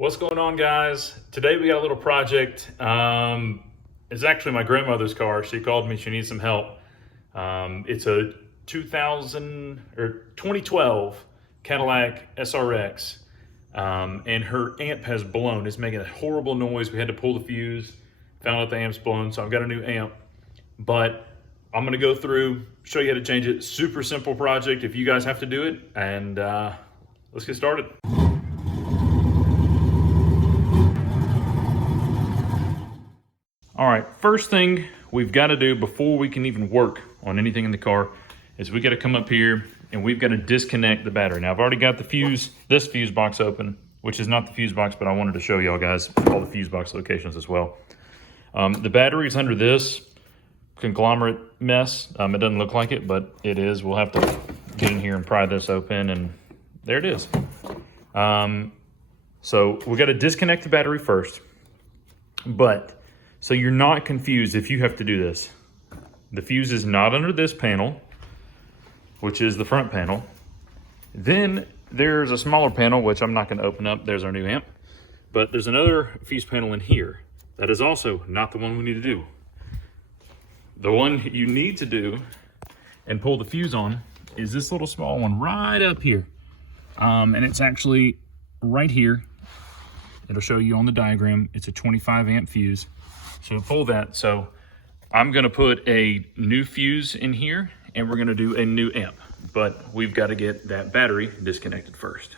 What's going on, guys? Today we got a little project. It's actually my grandmother's car. She called me, she needs some help. It's a 2012 Cadillac SRX. And her amp has blown. It's making a horrible noise. We had to pull the fuse, found out the amp's blown, so I've got a new amp. But I'm gonna go through, show you how to change it. Super simple project if you guys have to do it, and let's get started. All right, first thing we've got to do before we can even work on anything in the car is we got to come up here and we've got to disconnect the battery. Now I've already got the fuse, this fuse box open, which is not the fuse box, but I wanted to show y'all guys all the fuse box locations as well. The battery is under this conglomerate mess. It doesn't look like it, but it is. We'll have to get in here and pry this open, and there it is. So we got to disconnect the battery first, but so you're not confused if you have to do this. The fuse is not under this panel, which is the front panel. Then there's a smaller panel, which I'm not gonna open up. There's our new amp. But there's another fuse panel in here. That is also not the one we need to do. The one you need to do and pull the fuse on is this little small one right up here. And it's actually right here. It'll show you on the diagram. It's a 25 amp fuse. So pull that. So I'm gonna put a new fuse in here and we're gonna do a new amp, but we've got to get that battery disconnected first.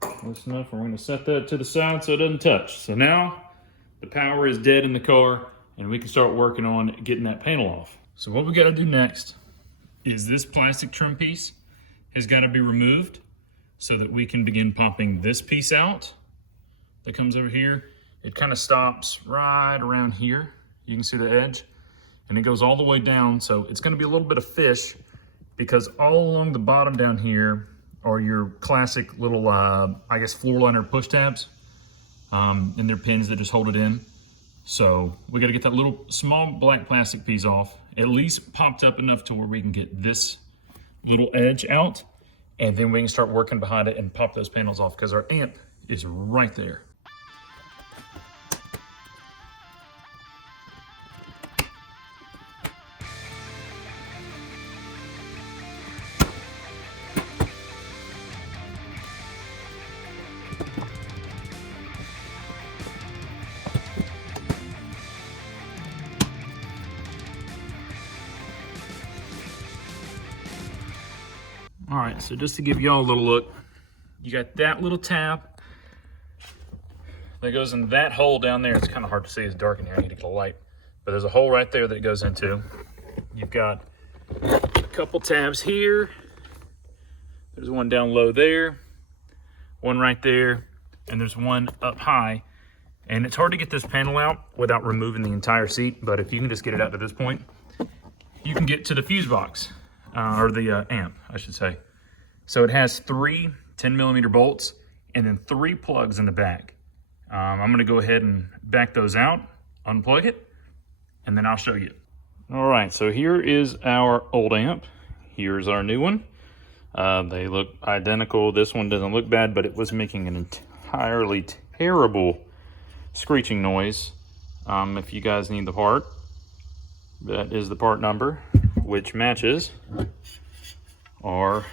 Close enough. We're gonna set that to the side so it doesn't touch. So now the power is dead in the car and we can start working on getting that panel off. So what we gotta do next is this plastic trim piece has gotta be removed so that we can begin popping this piece out that comes over here. It kind of stops right around here. You can see the edge, and it goes all the way down. So it's gonna be a little bit of fish because all along the bottom down here are your classic little, I guess, floor liner push tabs. And they're pins that just hold it in. So we gotta get that little small black plastic piece off, at least popped up enough to where we can get this little edge out, and then we can start working behind it and pop those panels off because our amp is right there. All right, so just to give y'all a little look, you got that little tab that goes in that hole down there. It's kind of hard to see, it's dark in here, I need to get a light. But there's a hole right there that it goes into. You've got a couple tabs here. There's one down low there, one right there, and there's one up high. And it's hard to get this panel out without removing the entire seat, but if you can just get it out to this point, you can get to the fuse box. Or the amp, I should say. So it has 3 10mm bolts and then 3 plugs in the back. I'm gonna go ahead and back those out, unplug it, and then I'll show you. All right, so here is our old amp. Here's our new one. They look identical. This one doesn't look bad, but it was making an entirely terrible screeching noise. If you guys need the part, that is the part number, which matches our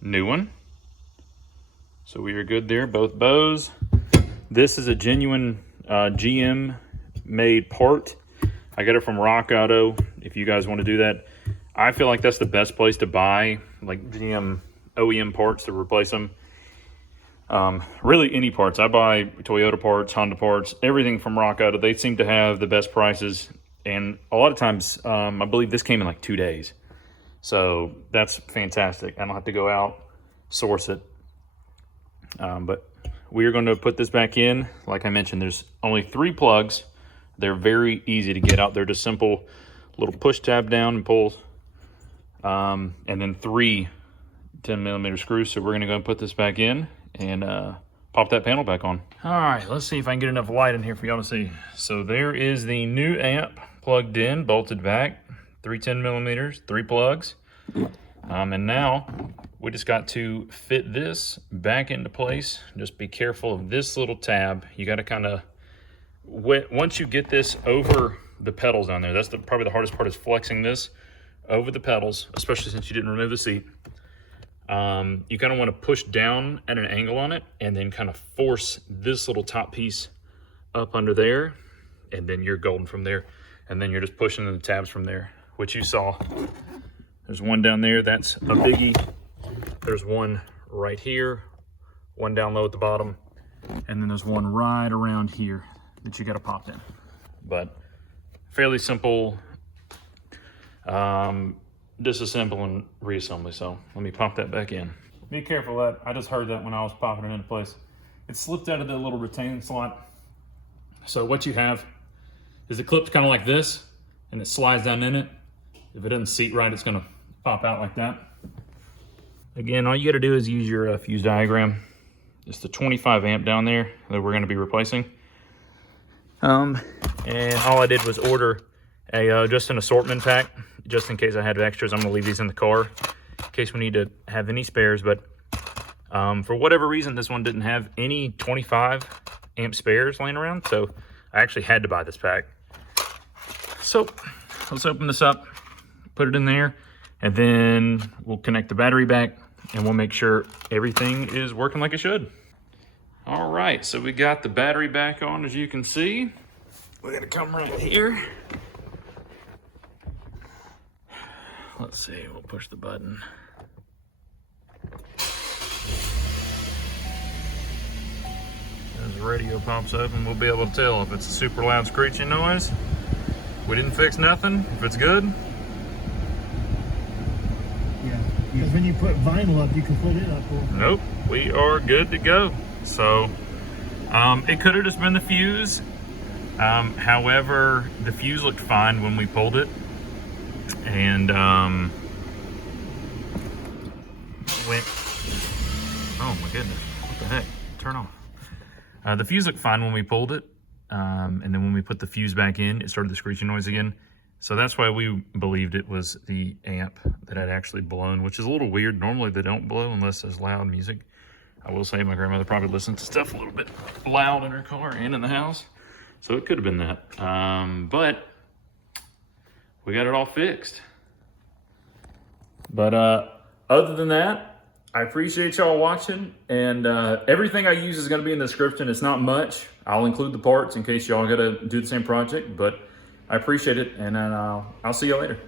new one. So we are good there, both bows. This is a genuine GM made part. I got it from Rock Auto, if you guys want to do that. I feel like that's the best place to buy like GM OEM parts to replace them. Really any parts. I buy Toyota parts, Honda parts, everything from Rock Auto. They seem to have the best prices. And a lot of times, I believe this came in like 2 days. So that's fantastic. I don't have to go out, source it. But we are going to put this back in. Like I mentioned, there's only 3 plugs. They're very easy to get out. They're just simple little push tab down and pull. And then 3 10mm screws. So we're going to go and put this back in and pop that panel back on. All right, let's see if I can get enough light in here for y'all to see. So there is the new amp plugged in, bolted back, 3 10mm, 3 plugs. And now we just got to fit this back into place. Just be careful of this little tab. You got to kind of, once you get this over the pedals down there, that's probably the hardest part, is flexing this over the pedals, especially since you didn't remove the seat. You kind of want to push down at an angle on it and then kind of force this little top piece up under there, and then you're golden from there. And then you're just pushing the tabs from there, which you saw. There's one down there, that's a biggie. There's one right here, one down low at the bottom, and then there's one right around here that you got to pop in. But fairly simple disassemble and reassembly. So let me pop that back in. Be careful of that. I just heard that when I was popping it into place. It slipped out of the little retaining slot. So what you have is the clip's kind of like this, and it slides down in it. If it doesn't seat right, it's gonna pop out like that. Again, all you gotta do is use your fuse diagram. It's the 25 amp down there that we're gonna be replacing. And all I did was order just an assortment pack, just in case I had extras. I'm gonna leave these in the car in case we need to have any spares. But for whatever reason, this one didn't have any 25 amp spares laying around, so I actually had to buy this pack. So let's open this up, put it in there, and then we'll connect the battery back and we'll make sure everything is working like it should. All right, so we got the battery back on, as you can see. We're gonna come right here. Let's see, we'll push the button. As the radio pops up, and we'll be able to tell if it's a super loud screeching noise. We didn't fix nothing. If it's good. Yeah, because when you put vinyl up, you can put it up. Nope, we are good to go. So it could have just been the fuse. However, the fuse looked fine when we pulled it. And went, oh my goodness, what the heck, turn off. The fuse looked fine when we pulled it, and then when we put the fuse back in, it started the screeching noise again. So that's why we believed it was the amp that had actually blown, which is a little weird. Normally they don't blow unless there's loud music. I will say my grandmother probably listens to stuff a little bit loud in her car and in the house, so it could have been that. But we got it all fixed. But other than that, I appreciate y'all watching, and everything I use is gonna be in the description. It's not much. I'll include the parts in case y'all gotta do the same project, but I appreciate it, and I'll see y'all later.